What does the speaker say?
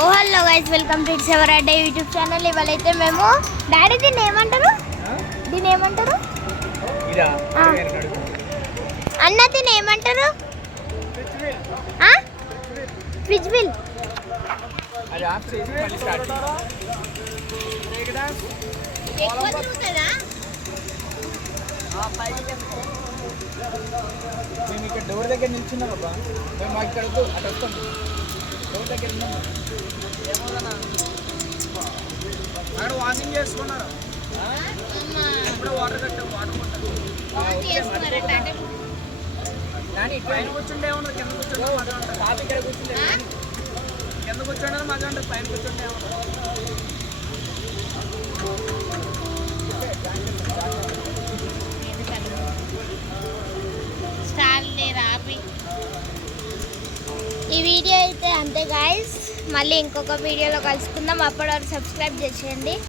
Oh hello guys, welcome to it's our day YouTube channel. ఇవాళైతే మేము daddy దీన్ని ఏమంటారు అన్న దీన్ని ఏమంటారు? Fridge bill. మేము ఇక్కడ డోర్ దగ్గర నిల్చున్నాం అబ్బా. మేము ఇక్కడ అటు వస్తాం. డోర్ దగ్గర ఉన్నాం. అక్కడ వాకింగ్ చేసుకున్నారు. ఇప్పుడు వాటర్ కట్టాం. కానీ పైన కూర్చుంటే ఏమన్నా, కింద కూర్చుంటే మజా ఉంటుంది. కాఫీ ఇక్కడ కూర్చుంటే కింద కూర్చుంటే మజా ఉంటుంది, పైన కూర్చుంటే ఏమన్నా. ఈ వీడియో అయితే అంతే గాయస్, మళ్ళీ ఇంకొక వీడియోలో కలుసుకుందాం. అప్పటి వరకు సబ్స్క్రైబ్ చేసేయండి.